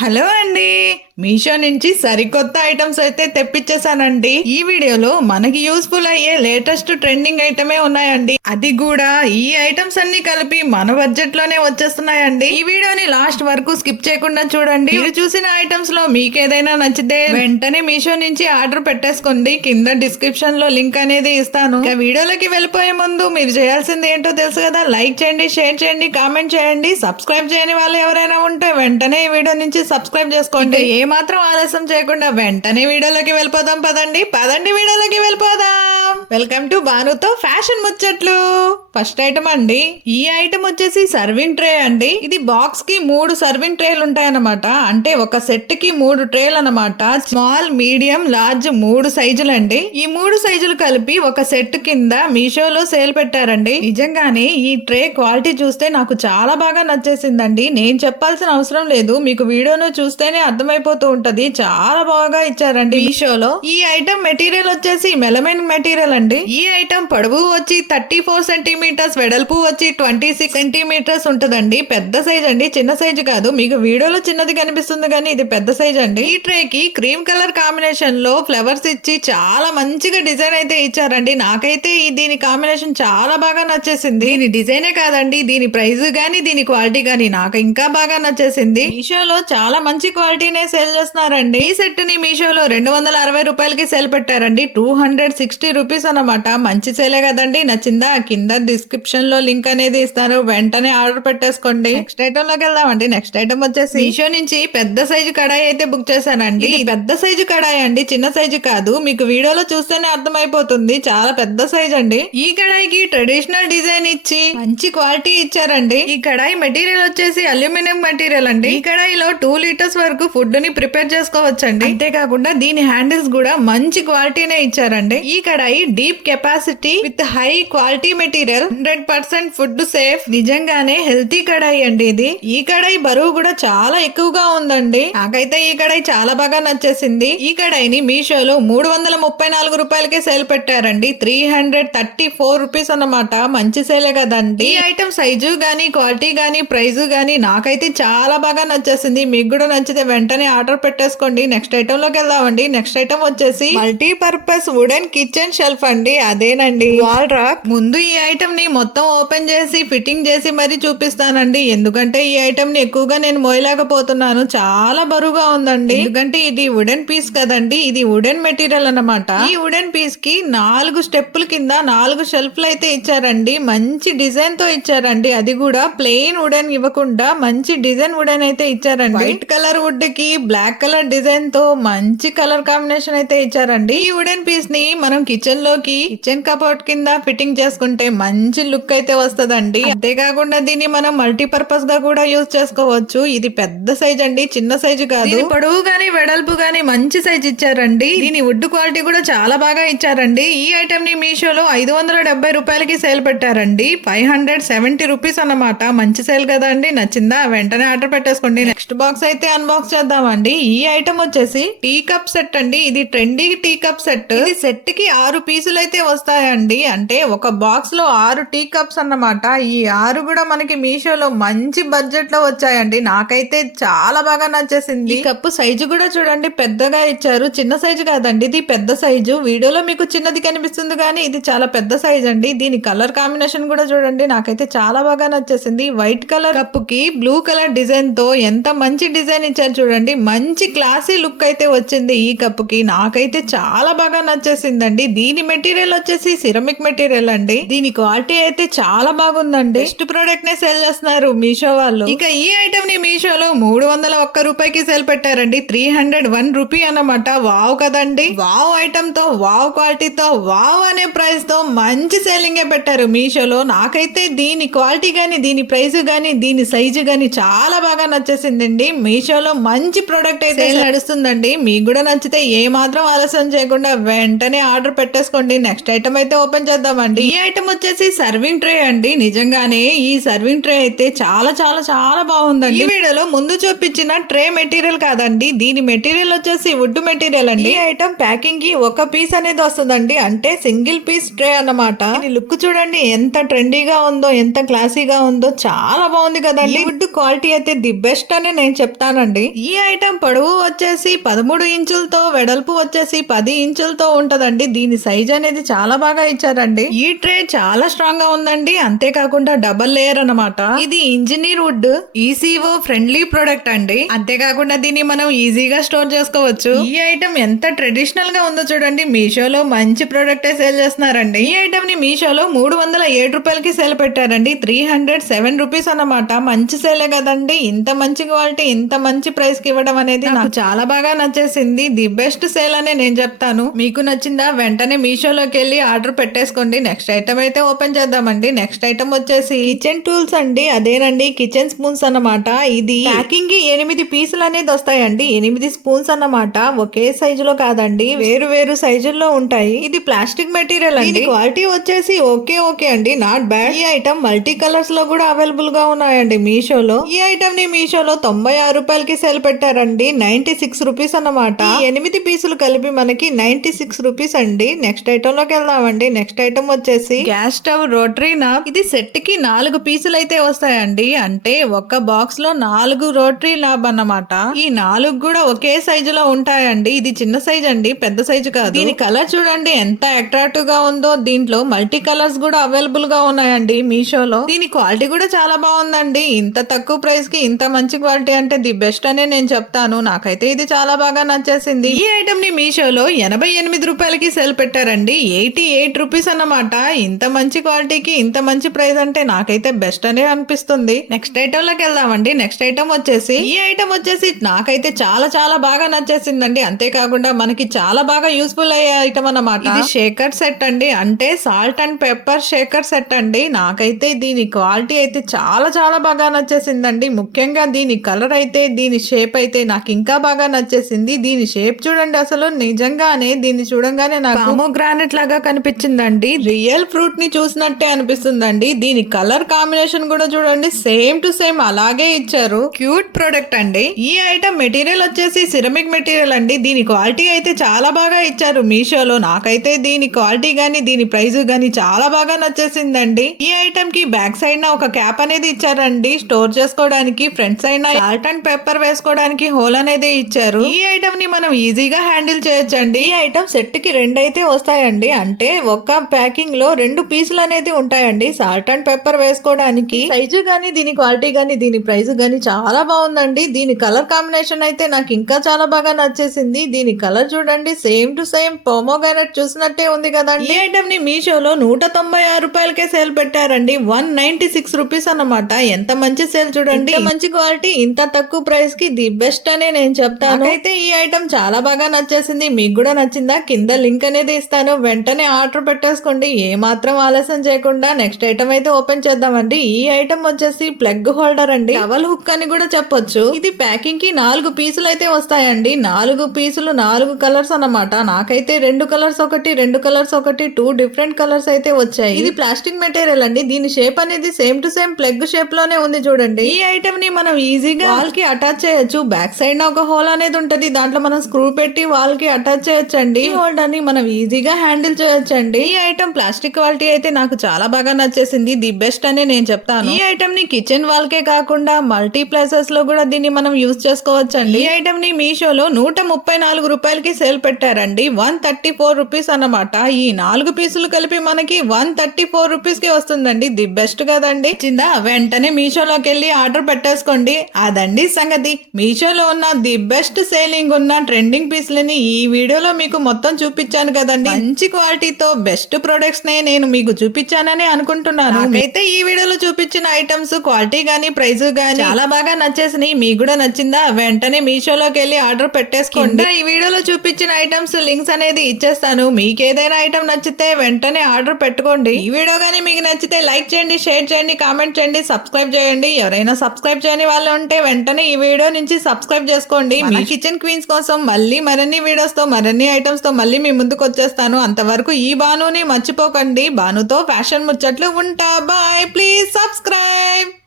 Hello అండి. మీషో నుంచి సరికొత్త ఐటమ్స్ అయితే తెప్పించేసానండి. ఈ వీడియోలో మనకి యూస్ఫుల్ అయ్యే లేటెస్ట్ ట్రెండింగ్ ఐటమే ఉన్నాయండి. అది కూడా ఈ ఐటమ్స్ అన్ని కలిపి మన బడ్జెట్ లోనే వచ్చేస్తున్నాయండి. ఈ వీడియోని లాస్ట్ వరకు స్కిప్ చేయకుండా చూడండి. మీరు చూసిన ఐటమ్స్ లో మీకు ఏదైనా నచ్చితే వెంటనే మీషో నుంచి ఆర్డర్ పెట్టేసుకోండి. కింద డిస్క్రిప్షన్ లో లింక్ అనేది ఇస్తాను. ఇక వీడియోలోకి వెళ్ళిపోయే ముందు మీరు చేయాల్సింది ఏంటో తెలుసు కదా. లైక్ చేయండి, షేర్ చేయండి, కామెంట్ చేయండి. సబ్స్క్రైబ్ చేయని వాళ్ళు ఎవరైనా ఉంటే వెంటనే ఈ వీడియో నుంచి సబ్స్క్రైబ్ చేసుకోండి. ఏ మాత్రం ఆలస్యం చేయకుండా వెంటనే వీడియోలోకి వెళ్ళిపోదాం. పదండి వీడియోలోకి వెళ్ళిపోదాం. వెల్కమ్ టు బానుతో ఫ్యాషన్ ముచ్చట్లు. ఫస్ట్ ఐటమ్ అండి. ఈ ఐటమ్ వచ్చేసి సర్వింగ్ ట్రే అండి. ఇది బాక్స్ కి 3 సర్వింగ్ ట్రేలు ఉంటాయన్నమాట. అంటే ఒక సెట్ కి 3 ట్రేలు అన్నమాట. స్మాల్, మీడియం, లార్జ్ 3 సైజులు అండి. ఈ 3 సైజులు కలిపి ఒక సెట్ కింద మీషోలో సేల్ పెట్టారండి. నిజంగానే ఈ ట్రే క్వాలిటీ చూస్తే నాకు చాలా బాగా నచ్చేసిందండి. నేను చెప్పాల్సిన అవసరం లేదు, మీకు వీడియోను చూస్తేనే అర్థమైపోతూ ఉంటది. చాలా బాగా ఇచ్చారండి మీషోలో. ఈ ఐటమ్ మెటీరియల్ వచ్చేసి మెలమైన్ మెటీరియల్ అండి. ఈ ఐటమ్ పొడవు వచ్చి 34 సెంటీమీటర్స్, వెడల్పు వచ్చి 26 సెంటీమీటర్స్ ఉంటదండి. పెద్ద సైజ్ అండి, చిన్న సైజు కాదు. మీకు వీడియోలో చిన్నది కనిపిస్తుంది కానీ ఇది పెద్ద సైజ్ అండి. ఈ ట్రే కి క్రీమ్ కలర్ కాంబినేషన్ లో ఫ్లవర్స్ ఇచ్చి చాలా మంచిగా డిజైన్ అయితే ఇచ్చారండి. నాకైతే దీని కాంబినేషన్ చాలా బాగా నచ్చేసింది. దీని డిజైనే కాదండి, దీని ప్రైస్ గానీ దీని క్వాలిటీ గానీ నాకు ఇంకా బాగా నచ్చేసింది. మీషోలో చాలా మంచి క్వాలిటీనే సేల్ చేస్తున్నారండి. ఈ సెట్ ని మీషోలో 260 రూపాయలకి సేల్ పెట్టారండి. 260 రూపీస్ అన్నమాట. మంచి సేలే కదండి. నచ్చిందా? కింద డిస్క్రిప్షన్ లో లింక్ అనేది ఇస్తాను, వెంటనే ఆర్డర్ పెట్టేసుకోండి. నెక్స్ట్ ఐటమ్ లోకి వెళ్దామండి. నెక్స్ట్ ఐటమ్ వచ్చేసి మీషో నుంచి పెద్ద సైజు కడాయి అయితే బుక్ చేశానండి. ఇది పెద్ద సైజు కడాయి అండి, చిన్న సైజు కాదు. మీకు వీడియోలో చూస్తేనే అర్థమైపోతుంది, చాలా పెద్ద సైజ్ అండి. ఈ కడాయికి ట్రెడిషనల్ డిజైన్ ఇచ్చి మంచి క్వాలిటీ ఇచ్చారండి. ఈ కడాయి మెటీరియల్ వచ్చేసి అల్యూమినియం మెటీరియల్ అండి. ఈ కడాయిలో 2 లీటర్స్ వరకు ఫుడ్ ని ప్రిపేర్ చేసుకోవచ్చండి. అంతేకాకుండా దీని హ్యాండిల్స్ కూడా మంచి క్వాలిటీనే ఇచ్చారండి. ఈ kadai deep capacity with high quality material, 100% food safe. నిజంగానే హెల్తీ కడాయి అండి ఇది. ఈ కడాయి బరువు కూడా చాలా ఎక్కువగా ఉందండి. నాకైతే ఈ కడాయి చాలా బాగా నచ్చేసింది. ఈ కడాయిని మీషోలో 334 రూపాయలకే సేల్ పెట్టారండి. 334 రూపీస్ అన్నమాట. మంచి సేలే కదండి. ఈ ఐటమ్ సైజు గానీ క్వాలిటీ గానీ ప్రైస్ గానీ నాకైతే చాలా బాగా నచ్చేసింది. మీకు కూడా నచ్చితే వెంటనే ఆర్డర్ పెట్టేసుకోండి. నెక్స్ట్ ఐటమ్ లోకి వెళ్దామండి. నెక్స్ట్ ఐటమ్ వచ్చేసి మల్టీపర్పస్ వుడెన్ కిచెన్ షెల్ఫ్ అండి. అదేనండి, వాల్ రాక్. ముందు ఈ ఐటమ్ ని మొత్తం ఓపెన్ చేసి ఫిట్టింగ్ చేసి మరీ చూపిస్తానండి. ఎందుకంటే ఈ ఐటమ్ ని ఎక్కువగా నేను మోయలేకపోతున్నాను, చాలా బరువుగా ఉందండి. ఎందుకంటే ఇది వుడెన్ పీస్ కదండి, ఇది వుడెన్ మెటీరియల్ అన్నమాట. ఈ వుడెన్ పీస్ కి 4 స్టెప్పుల కింద 4 షెల్ఫ్లు అయితే ఇచ్చారండి. మంచి డిజైన్ తో ఇచ్చారండి. అది కూడా ప్లెయిన్ వుడెన్ ఇవ్వకుండా మంచి డిజైన్ వుడెన్ అయితే ఇచ్చారండి. వైట్ కలర్ వుడ్ కి బ్లాక్ కలర్ డిజైన్ తో మంచి కలర్ కాంబినేషన్ అయితే ఇచ్చారండి. ఈ వుడెన్ పీస్ ని మనం కిచెన్ లోకి కిచెన్ కబోర్డ్ కింద ఫిట్టింగ్ చేసుకుంటే మంచి లుక్ అయితే వస్తదండి. అంతేకాకుండా దీన్ని మనం మల్టీపర్పస్ గా కూడా యూజ్ చేసుకోవచ్చు. ఇది పెద్ద సైజ్ అండి, చిన్న సైజు కాదు. పొడవు గానీ వెడల్పు గానీ మంచి సైజ్ ఇచ్చారండి. దీని వుడ్ క్వాలిటీ కూడా చాలా బాగా ఇచ్చారండి. ఈ ఐటమ్ ని మీషోలో 570 రూపాయలకి సేల్ పెట్టారండి. 570 రూపీస్ అన్నమాట. మంచి సేల్ కదా అండి. నచ్చిందా? వెంటనే ఆర్డర్ పెట్టేసుకోండి. నెక్స్ట్ బాక్స్ అయితే అన్బాక్స్ చేద్దామండి. ఈ ఐటమ్ వచ్చేసి టీ కప్ సెట్ అండి. ఇది ట్రెండీ టీ కప్ సెట్. ఇది సెట్ కి 6 పీసులు అయితే వస్తాయండి. అంటే ఒక బాక్స్ లో 6 టీ కప్స్ అన్నమాట. ఈ 6 కూడా మనకి మీషోలో మంచి బడ్జెట్ లో వచ్చాయండి. నాకైతే చాలా బాగా నచ్చేసింది. ఈ కప్పు సైజు కూడా చూడండి, పెద్దగా ఇచ్చారు. చిన్న సైజు కాదండి, ఇది పెద్ద సైజు. వీడియోలో మీకు చిన్నది కనిపిస్తుంది కానీ ఇది చాలా పెద్ద సైజ్ అండి. దీని కలర్ కాంబినేషన్ కూడా చూడండి, నాకైతే చాలా బాగా నచ్చేసింది. వైట్ కలర్ కప్పు కి బ్లూ కలర్ డిజైన్ తో ఎంత మంచి డిజైన్ ఇచ్చారు చూడండి. మంచి క్లాసీ లుక్ అయితే వచ్చింది ఈ కప్పుకి. నాకైతే చాలా బాగా నచ్చేసిందండి. దీని మెటీరియల్ వచ్చేసి సిరమిక్ మెటీరియల్ అండి. దీని క్వాలిటీ అయితే చాలా బాగుందండి. బెస్ట్ ప్రోడక్ట్ నే సేల్ చేస్తున్నారు మీషో వాళ్ళు. ఇక ఈ ఐటమ్ ని మీషోలో 301 రూపాయికి సేల్ పెట్టారండి. 301 రూపీ అన్నమాట. వావ్ కదండి. వావ్ ఐటమ్ తో, వావ్ క్వాలిటీతో, వావ్ అనే ప్రైస్ తో మంచి సేలింగ్ పెట్టారు మీషోలో. నాకైతే దీని క్వాలిటీ గానీ దీని ప్రైస్ గానీ దీని సైజు గానీ చాలా బాగా నచ్చేసిందండి. మీషోలో మంచి ప్రోడక్ట్ అయితే నడుస్తుందండి. మీకు కూడా నచ్చితే ఏ మాత్రం ఆలస్యం చేయకుండా వెంటనే ఆర్డర్ పెట్టేసుకోండి. పెట్టేసుకోండి. నెక్స్ట్ ఐటమ్ అయితే ఓపెన్ చేద్దామండి. ఈ ఐటమ్ వచ్చేసి సర్వింగ్ ట్రే అండి. నిజంగానే ఈ సర్వింగ్ ట్రే అయితే చాలా చాలా చాలా బాగుందండి. ఈ వీడియోలో ముందు చూపించిన ట్రే మెటీరియల్ కాదండి, దీని మెటీరియల్ వచ్చేసి వుడ్ మెటీరియల్ అండి. ఈ ఐటమ్ ప్యాకింగ్ కి ఒక పీస్ అనేది వస్తుందండి, అంటే సింగిల్ పీస్ ట్రే అన్నమాట. దీని లుక్ చూడండి ఎంత ట్రెండీగా ఉందో, ఎంత క్లాసీగా ఉందో, చాలా బాగుంది కదండి. వుడ్ క్వాలిటీ అయితే ది బెస్ట్ అని నేను చెప్తానండి. ఈ ఐటమ్ పొడవు వచ్చేసి 13 ఇంచులతో, వెడల్పు వచ్చేసి 10 ఇంచులతో ఉంటదండి. దీని సైజ్ అనేది చాలా బాగా ఇచ్చారండి. ఈ ట్రే చాలా స్ట్రాంగ్ గా ఉందండి, అంతేకాకుండా డబల్ లేయర్ అన్నమాట. ఇది engineer wood ECO friendly product అండి. అంతేకాకుండా దీన్ని మనం ఈజీగా స్టోర్ చేసుకోవచ్చు. ఈ ఐటమ్ ఎంత ట్రెడిషనల్ గా ఉందో చూడండి. మీషోలో మంచి ప్రొడక్ట్ సేల్ చేస్తున్నారండి. ఈ ఐటమ్ ని మీషోలో 307 రూపాయలకి సేల్ పెట్టారండి. 307 రూపీస్ అన్నమాట. మంచి సేలే కదండి. ఇంత మంచి క్వాలిటీ ఇంత మంచి ప్రైస్ కి ఇవ్వడం అనేది నాకు చాలా బాగా నచ్చేసింది. ది బెస్ట్ సేల్ అనే నేను చెప్తాను. మీకు నచ్చిందా? వెంటనే మీషోలోకి వెళ్ళి ఆర్డర్ పెట్టేసుకోండి. నెక్స్ట్ ఐటమ్ అయితే ఓపెన్ చేద్దామండి. నెక్స్ట్ ఐటమ్ వచ్చేసి కిచెన్ టూల్స్ అండి. అదేనండి కిచెన్ స్పూన్స్ అన్నమాట. ఇది ప్యాకింగ్ కి 8 పీసులు అనేది వస్తాయండి. 8 స్పూన్స్ అన్నమాట. ఒకే సైజు లో కాదండి, వేరు వేరు సైజుల్లో ఉంటాయి. ఇది ప్లాస్టిక్ మెటీరియల్ అండి. క్వాలిటీ వచ్చేసి ఓకే అండి, నాట్ బ్యాడ్. ఈ ఐటమ్ మల్టీ కలర్స్ లో కూడా అవైలబుల్ గా ఉన్నాయండి మీషోలో. ఈ ఐటమ్ ని మీషోలో 96 రూపాయలకి సేల్ పెట్టారండి. 96 రూపీస్ అన్నమాట. 8 పీసులు కలిపి మనకి 96 రూపీస్ అండి. నెక్స్ట్ ఐటమ్ లోకి వెళ్దామండి. నెక్స్ట్ ఐటమ్ వచ్చేసి గ్యాస్ స్టవ్ రోటరీ నాబ్. ఇది సెట్ కి 4 పీసులు అయితే వస్తాయండి, అంటే ఒక బాక్స్ లో 4 రోటరీ నాబ్ అన్నమాట. ఈ 4 కూడా ఒకే సైజు లో ఉంటాయండి. ఇది చిన్న సైజ్ అండి, పెద్ద సైజు కాదు. దీని కలర్ చూడండి ఎంత అట్రాక్టివ్ గా ఉందో. దీంట్లో మల్టీ కలర్స్ కూడా అవైలబుల్ గా ఉన్నాయండి మీషోలో. దీని క్వాలిటీ కూడా చాలా బాగుందండి. ఇంత తక్కువ ప్రైస్ కి ఇంత మంచి క్వాలిటీ అంటే ది బెస్ట్ అనే నేను చెప్తాను. నాకైతే ఇది చాలా బాగా నచ్చేసింది. ఈ ఐటమ్ ని మీషోలో 88 రూపాయలకి సేల్ పెట్టారండి. 88 రూపీస్ అన్నమాట. ఇంత మంచి క్వాలిటీకి ఇంత మంచి ప్రైస్ అంటే నాకైతే బెస్ట్ అనే అనిపిస్తుంది. నెక్స్ట్ ఐటమ్ లోకి వెళ్దామండి. నెక్స్ట్ ఐటమ్ వచ్చేసి ఈ ఐటమ్ వచ్చేసి నాకైతే చాలా చాలా బాగా నచ్చేసిందండి. అంతేకాకుండా మనకి చాలా బాగా యూస్ఫుల్ అయ్యే ఐటమ్ అన్నమాట. ఇది షేకర్ సెట్ అండి, అంటే salt and pepper shaker set అండి. నాకైతే దీని క్వాలిటీ అయితే చాలా చాలా బాగా నచ్చేసిందండి. ముఖ్యంగా దీని కలర్ అయితే, దీని షేప్ అయితే నాకు ఇంకా బాగా నచ్చేసింది. దీని షేప్ చూడండి, అసలు నిజంగానే దీన్ని చూడంగానే నాకు పోమోగ్రానైట్ లాగా కనిపించిందండి. రియల్ ఫ్రూట్ ని చూసినట్టే అనిపిస్తుందండి. దీని కలర్ కాంబినేషన్ కూడా చూడండి, సేమ్ టు సేమ్ అలాగే ఇచ్చారు. క్యూట్ ప్రొడక్ట్ అండి. ఈ ఐటమ్ మెటీరియల్ వచ్చేసి సిరమిక్ మెటీరియల్ అండి. దీని క్వాలిటీ అయితే చాలా బాగా ఇచ్చారు మీషోలో. నాకైతే దీని క్వాలిటీ గానీ దీని ప్రైస్ గానీ చాలా బాగా నచ్చేసిందండి. ఈ ఐటమ్ కి బ్యాక్ సైడ్ నా ఒక క్యాప్ అనేది ఇచ్చారండి స్టోర్ చేసుకోవడానికి. ఫ్రంట్ సైడ్ నా సాల్ట్ అండ్ పెప్పర్ వేసుకోవడానికి హోల్ అనేది ఇచ్చారు. ఈ ఐటమ్ ని మనం ఈజీగా హ్యాండిల్ చేయొచ్చండి. ఈ ఐటమ్ సెట్ కి 2 అయితే వస్తాయండి, అంటే ఒక ప్యాకింగ్ లో 2 పీసులు అనేది ఉంటాయండి సాల్ట్ అండ్ పెప్పర్ వేసుకోవడానికి. సైజు గానీ దీని క్వాలిటీ గానీ దీని ప్రైస్ గానీ చాలా బాగుందండి. దీని కలర్ కాంబినేషన్ అయితే నాకు ఇంకా చాలా బాగా నచ్చేసింది. దీని కలర్ చూడండి, సేమ్ టు సేమ్ పోమోగ్రానైట్ చూసినట్టే ఉంది కదండి. ఈ ఐటమ్ ని మీషోలో 196 రూపాయలకే సేల్ పెట్టారండి. 196 రూపీస్ అన్నమాట. ఎంత మంచి సేల్ చూడండి. మంచి క్వాలిటీ ఇంత తక్కువ ప్రైస్ కి ది బెస్ట్ అనే నేను చెప్తాను. అయితే ఈ ఐటమ్ చాలా బాగా నచ్చేసింది. మీకు కూడా నచ్చిందా? కింద లింక్ అనేది ఇస్తాను, వెంటనే ఆర్డర్ పెట్టేసుకోండి. ఏ మాత్రం ఆలస్యం చేయకుండా నెక్స్ట్ ఐటమ్ అయితే ఓపెన్ చేద్దామండి. ఈ ఐటమ్ వచ్చేసి ప్లగ్ హోల్డర్ అండి, డబల్ హుక్ అని కూడా చెప్పొచ్చు. ఇది ప్యాకింగ్ కి 4 పీసులు అయితే వస్తాయండి. 4 పీసులు 4 కలర్స్ అన్నమాట. నాకైతే 2 కలర్స్ ఒకటి, 2 కలర్స్ ఒకటి, 2 డిఫరెంట్ కలర్స్ అయితే వచ్చాయి. ఇది ప్లాస్టిక్ మెటీరియల్ అండి. దీని షేప్ అనేది same to same plug shape లోనే ఉంది చూడండి. ఈ ఐటమ్ ని మనం ఈజీగా వాల్ కి అటాచ్ చేయొచ్చు. బ్యాక్ సైడ్ ఒక హోల్ అనేది ఉంటది, దాంట్లో మనం స్క్రూ పెట్టి వాల్ కి అటాచ్ చేయొచ్చండి. ఈ హోల్డర్ ని మనం ఈజీగా హ్యాండిల్ చేయొచ్చండి. ఈ ఐటమ్ ప్లాస్టిక్ క్వాలిటీ అయితే నాకు చాలా బాగా నచ్చేసింది. ది బెస్ట్ అనే నేను చెప్తాను. ఈ ఐటమ్ ని కిచెన్ వాల్ కే కాకుండా మల్టీ ప్లేసెస్ లో కూడా దీన్ని మనం యూజ్ చేసుకోవచ్చండి. ఈ ఐటమ్ ని మీషోలో 134 రూపాయలకి సేల్ పెట్టారండి. 134 రూపీస్ అన్నమాట. ఈ 4 పీసులు కలిపి మనకి 134 రూపీస్ కి వస్తుందండి. ది బెస్ట్ కదండి. చిందా వెంటనే మీషోలోకి వెళ్ళి ఆర్డర్ పెట్టేసుకోండి. అదండి సంగతి. మీషోలో ఉన్న ది బెస్ట్ సేలింగ్ ఉన్న ట్రెండింగ్ పీస్లని ఈ వీడియోలో మీకు మొత్తం చూపించాను కదండి. మంచి క్వాలిటీతో బెస్ట్ ప్రొడక్ట్స్ నే నేను మీకు చూపించానని అనుకుంటున్నాను. అయితే ఈ వీడియోలో చూపించిన ఐటమ్స్ క్వాలిటీ గానీ ప్రైస్ గానీ చాలా బాగా నచ్చేసినాయి. మీకు కూడా నచ్చిందా? వెంటనే మీషోలోకి వెళ్ళి ఆర్డర్ పెట్టేసుకోండి. ఈ వీడియోలో చూపించిన ఐటమ్స్ లింక్స్ అనేది ఇచ్చేస్తాను. మీకు ఏదైనా ఐటమ్ నచ్చితే వెంటనే ఆర్డర్ పెట్టుకోండి. ఈ వీడియో గానీ మీకు నచ్చితే లైక్ చేయండి, షేర్ చేయండి, కామెంట్ చేయండి, సబ్స్క్రైబ్ చేయండి. ఎవరైనా సబ్స్క్రైబ్ చేయని వాళ్ళు ఉంటే వెంటనే ఈ వీడియో నుంచి సబ్స్క్రైబ్ చేసుకోండి. మీ కిచెన్ క్వీన్స్ కోసం మళ్ళీ మరిన్ని వీడియోస్ తో మరిన్ని ఐటమ్స్ తో మళ్ళీ మీ ముందుకు వచ్చేస్తాను. ఉంటాను. అంతవరకు ఈ బానుని మర్చిపోకండి. బానుతో ఫ్యాషన్ ముచ్చట్లు ఉంటా. బాయ్. Please subscribe.